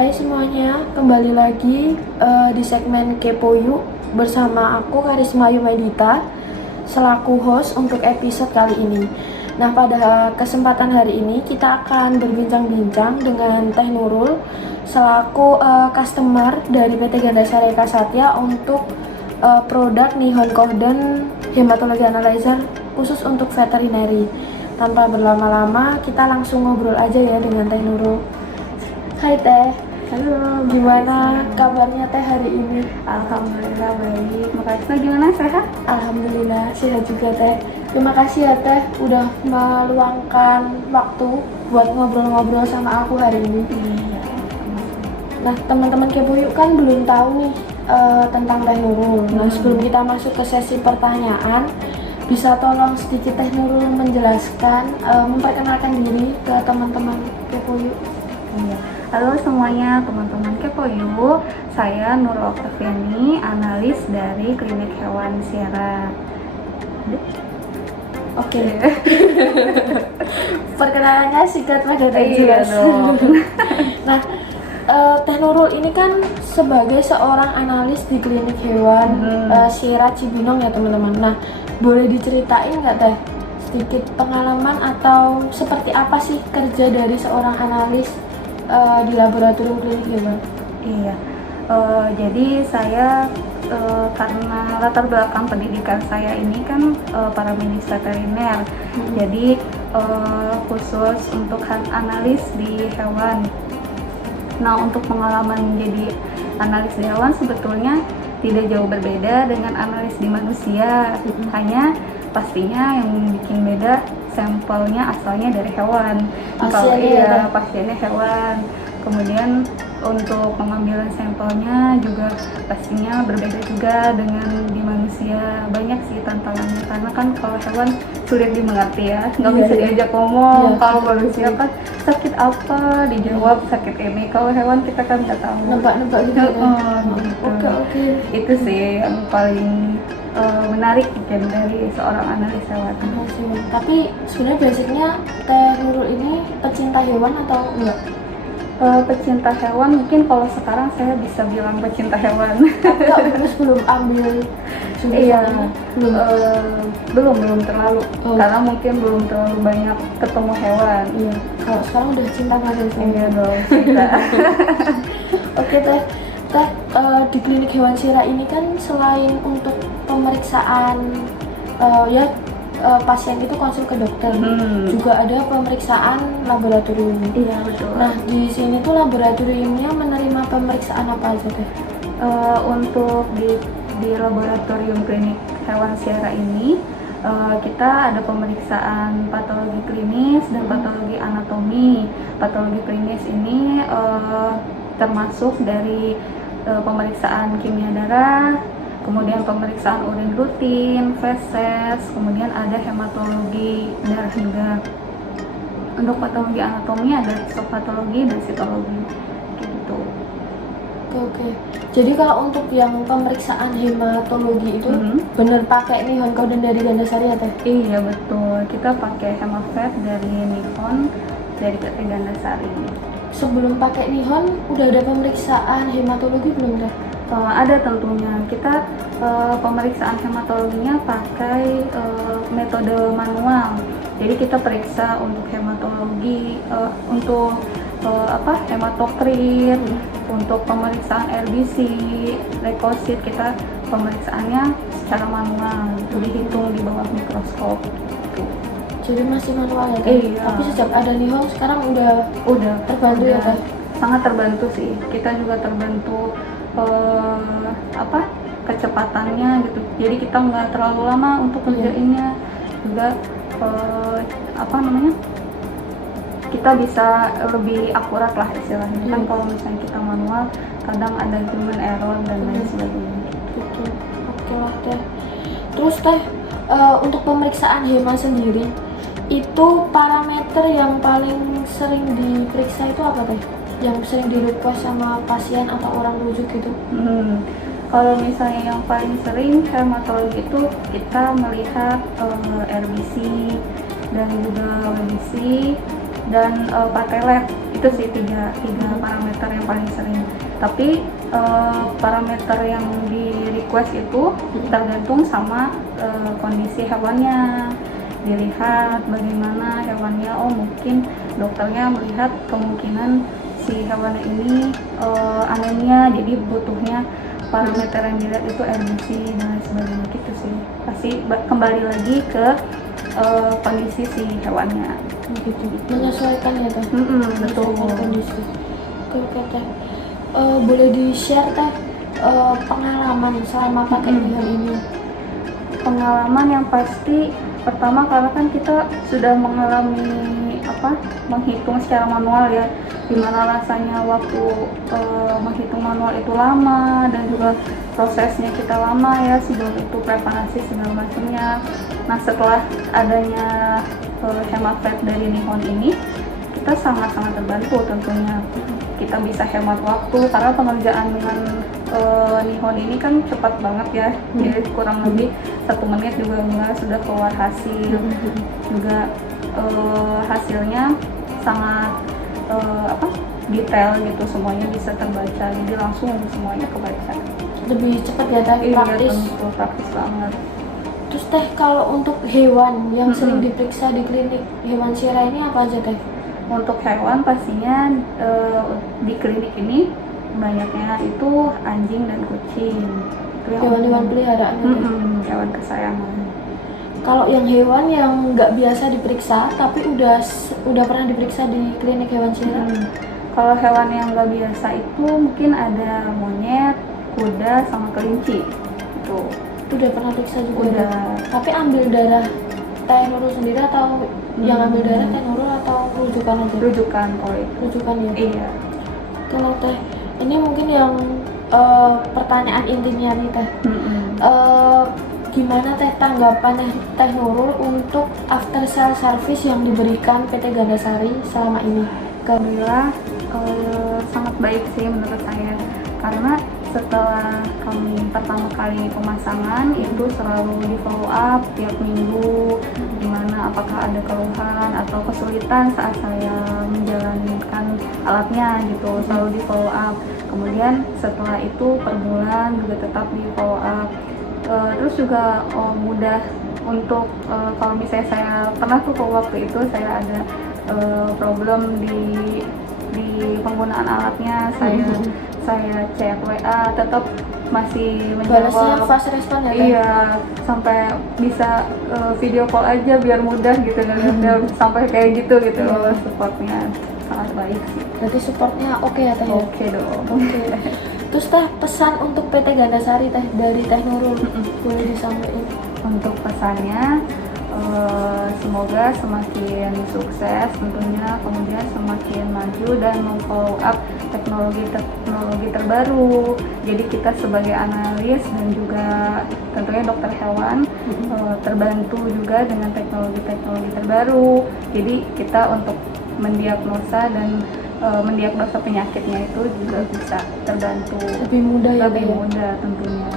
Hai semuanya, kembali lagi di segmen Kepo Yuk bersama aku Karisma Yumaidita selaku host untuk episode kali ini. Nah, pada kesempatan hari ini kita akan berbincang-bincang dengan Teh Nurul selaku customer dari PT Gandasari Eka Satya untuk produk Nihon Kohden Hematology Analyzer khusus untuk veterinary. Tanpa berlama-lama, kita langsung ngobrol aja ya dengan Teh Nurul. Hai Teh. Halo, Gimana kabarnya Teh hari ini? Alhamdulillah baik. Makasih, gimana, sehat? Alhamdulillah sehat juga Teh. Terima kasih ya Teh udah meluangkan waktu buat ngobrol-ngobrol sama aku hari ini. Iya. Nah, teman-teman Kepo Yuk kan belum tahu nih tentang Teh Nurul. Nah, sebelum kita masuk ke sesi pertanyaan, bisa tolong sedikit Teh Nurul menjelaskan, memperkenalkan diri ke teman-teman Kepo Yuk. Iya. Halo semuanya, teman-teman Kepo Yuk. Saya Nurul Oktaviani, analis dari Klinik Hewan Sierra. Oke. Perkenalannya singkat padat dan Iya jelas. dong. Nah, Teh Nurul ini kan sebagai seorang analis di klinik hewan Sierra Cibinong ya teman-teman. Nah, boleh diceritain nggak Teh sedikit pengalaman atau seperti apa sih kerja dari seorang analis di laboratorium klinik hewan? Iya. Jadi saya karena latar belakang pendidikan saya ini kan paramedis veteriner. Jadi khusus untuk analis di hewan. Nah, untuk pengalaman menjadi analis di hewan sebetulnya tidak jauh berbeda dengan analis di manusia. Hanya pastinya yang bikin beda sampelnya asalnya dari hewan. Kalau pasiennya hewan. Kemudian untuk pengambilan sampelnya juga pastinya berbeda juga dengan di manusia. Banyak sih tantangannya karena kan kalau hewan sulit dimengerti ya, nggak bisa diajak ngomong. Kalau manusia kan sakit apa dijawab sakit ini, kalau hewan kita kan nggak tahu. Nebak-nebak gitu. Oke. Itu sih yang paling menarik mungkin dari seorang analis hewan. Tapi sebenarnya basicnya Teh Nurul ini pecinta hewan atau enggak? Pecinta hewan mungkin kalau sekarang saya bisa bilang pecinta hewan. Terus belum ambil Iya, belum terlalu karena mungkin belum terlalu banyak ketemu hewan. Iya. Kalau sekarang udah cinta banget sama. Iya dong, cinta. Oke Teh, di klinik hewan Sierra ini kan selain untuk pemeriksaan pasien itu konsul ke dokter, juga ada pemeriksaan laboratorium. Iya betul. Nah, di sini tuh laboratoriumnya menerima pemeriksaan apa aja Teh? Untuk di laboratorium klinik hewan Sierra ini kita ada pemeriksaan patologi klinis dan patologi anatomi. Patologi klinis ini termasuk dari pemeriksaan kimia darah, kemudian pemeriksaan urin rutin, feses, kemudian ada hematologi darah juga. Untuk patologi anatomi ada histopatologi dan sitologi gitu. Oke. Jadi kalau untuk yang pemeriksaan hematologi itu bener pakai Nihon Kohden dari Gandasari ya Teh? Iya betul, kita pakai Hemavet dari Nihon dari PT Gandasari. Sebelum pakai Nihon udah ada pemeriksaan hematologi belum Teh? Ada tentunya. Kita pemeriksaan hematologinya pakai metode manual. Jadi kita periksa untuk hematologi, untuk hematokrit, untuk pemeriksaan RBC, leukosit kita pemeriksaannya secara manual, dihitung di bawah mikroskop. Gitu. Jadi masih manual ya Teh? Iya. Tapi sejak ada Nihon sekarang udah terbantu ya Teh? Sangat terbantu sih. Kita juga terbantu kecepatannya gitu. Jadi kita nggak terlalu lama untuk kerjainnya. Juga kita bisa lebih akurat lah istilahnya. Kan kalau misalnya kita manual kadang ada human error dan lain sebagainya. Gitu. Oke. Terus Teh, untuk pemeriksaan hema sendiri itu parameter yang paling sering diperiksa itu apa Teh? Yang sering di-request sama pasien atau orang rujuk gitu? Kalau misalnya yang paling sering hematologi itu kita melihat RBC dan juga WBC dan pakai lab Itu sih tiga parameter yang paling sering. Tapi parameter yang di request itu tergantung sama kondisi hewannya. Dilihat bagaimana hewannya. Oh, mungkin dokternya melihat kemungkinan si hewan ini anemia, jadi butuhnya parameter yang dilihat itu RBC dan lain sebagainya gitu sih. Pasti kembali lagi ke kondisi si hewannya. Gitu. Menyesuaikan ya teh. Betul. Menyesuaikan kondisi. Oke teh. Boleh di-share teh pengalaman selama pakai Nihon ini? Pengalaman yang pasti pertama, karena kan kita sudah mengalami menghitung secara manual ya, dimana rasanya waktu menghitung manual itu lama dan juga prosesnya kita lama ya, sebelum itu preparasi segala macamnya. Nah, setelah adanya hemat fat dari Nihon ini, kita sangat-sangat terbantu tentunya. Kita bisa hemat waktu karena pengerjaan dengan Nihon ini kan cepat banget ya, jadi kurang lebih 1 menit juga enggak sudah keluar hasil. Juga hasilnya sangat detail gitu, semuanya bisa terbaca, jadi langsung semuanya kebaca. Lebih cepat ya teh, praktis. Tentu praktis banget. Terus teh kalau untuk hewan yang sering diperiksa di klinik hewan Shira ini apa aja teh? Untuk hewan pastinya di klinik ini banyaknya itu anjing dan kucing. Hewan-hewan peliharaan gitu. Hewan kesayangan. Kalau yang hewan yang nggak biasa diperiksa tapi udah pernah diperiksa di klinik hewan Shira? Kalau hewan yang nggak biasa itu mungkin ada monyet, kuda, sama kelinci. Itu Udah pernah periksa juga? udah. Tapi ambil darah Teh Nurul sendiri atau yang ambil darah Teh Nurul atau rujukan aja? Rujukan Rujukan ya? Iya. Kalau Teh, ini mungkin yang pertanyaan intinya nih Teh. Gimana Teh tanggapan Teh Nurul untuk after sale service yang diberikan PT Gandasari selama ini? Alhamdulillah sangat baik sih menurut saya, karena setelah kami pertama kali pemasangan itu selalu di follow up tiap minggu, dimana apakah ada keluhan atau kesulitan saat saya menjalankan alatnya gitu, selalu di follow up. Kemudian setelah itu per bulan juga tetap di follow up. Terus juga mudah untuk kalau misalnya saya pernah tuh waktu itu saya ada problem di penggunaan alatnya, saya chat WA tetap masih menjawab. Balasnya fast respon ya? Iya, sampai bisa video call aja biar mudah gitu kan, sampai kayak gitu supportnya sangat baik sih. Berarti supportnya oke ya Teh? Oke dong. Oke. Terus Teh pesan untuk PT Gandasari Teh dari Teh Nurul boleh disampaikan? Untuk pesannya semoga semakin sukses tentunya, kemudian semakin maju dan memfollow up teknologi terbaru. Jadi kita sebagai analis dan juga tentunya dokter hewan terbantu juga dengan teknologi terbaru. Jadi kita untuk mendiagnosa dan mendiagnosa penyakitnya itu juga bisa terbantu Lebih mudah ya? lebih mudah tentunya.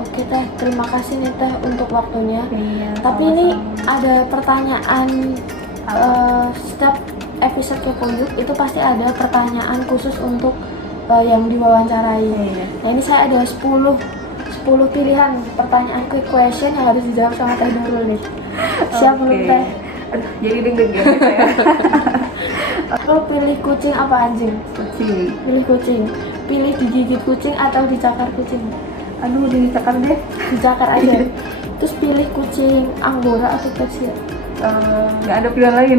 Oke Teh, terima kasih nih Teh untuk waktunya. Iya, Tapi ini ada pertanyaan setiap episode Kepoyuk itu pasti ada pertanyaan khusus untuk yang diwawancarai. Iya. Nah ini saya ada 10 pilihan pertanyaan quick question yang harus dijawab sama Teh Nurul nih. Siap belum Teh? Aduh, jadi deg-degan saya. Lo pilih kucing apa anjing? Kucing. Pilih kucing. Pilih digigit kucing atau dicakar kucing? Aduh, dicakar deh. Dicakar aja. Terus pilih kucing Anggora atau Persia? Nggak ada pilihan lain.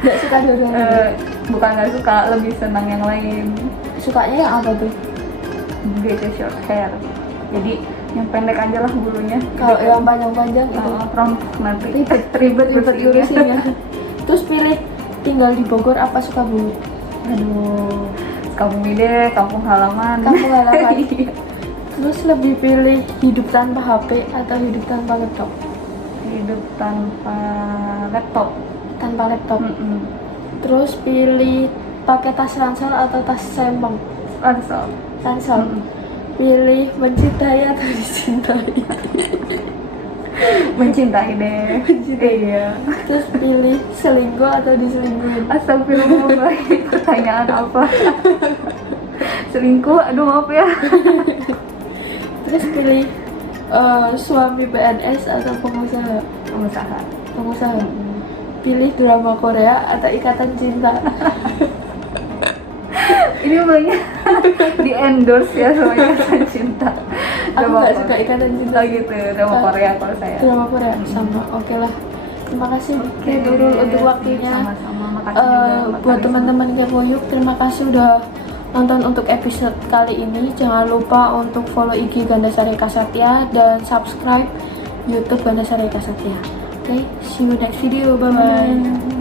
Nggak suka dua-duanya? Bukan nggak suka, lebih senang yang lain. Sukanya yang apa tuh? British short hair. Jadi yang pendek aja lah bulunya. Kalau yang panjang-panjang itu rontok nanti. ribet bersihnya. urusinnya. Terus pilih tinggal di Bogor apa Sukabumi? Aduh, Sukabumi deh, kampung halaman. Kampung halaman. Iya. Terus lebih pilih hidup tanpa HP atau hidup tanpa laptop? Hidup tanpa laptop. Tanpa laptop. Terus pilih pakai tas ransel atau tas sempong? Ransel. Ransel. Pilih mencintai atau dicintai? Mencintai deh. Iya. Terus pilih selingkuh atau diselingkuhin? Astagfirullah, ini pertanyaan apa? Selingkuh, aduh maaf ya. Terus pilih suami PNS atau pengusaha? Pengusaha. Pengusaha. Pilih drama Korea atau ikatan cinta? Ini banyak di endorse ya sama Ikatan Cinta. Aku nggak suka ikatan cinta. Oh gitu, drama Korea kalau saya. Drama Korea sama. Oke lah. Terima kasih Oke, Nurul untuk waktunya. Sama-sama, makasih juga Mbak Buat Karisma. teman-teman Kepoyuk, terima kasih udah nonton untuk episode kali ini. Jangan lupa untuk follow IG Gandasari Kasatya dan subscribe YouTube Gandasari Kasatya. Oke, see you next video. Bye bye.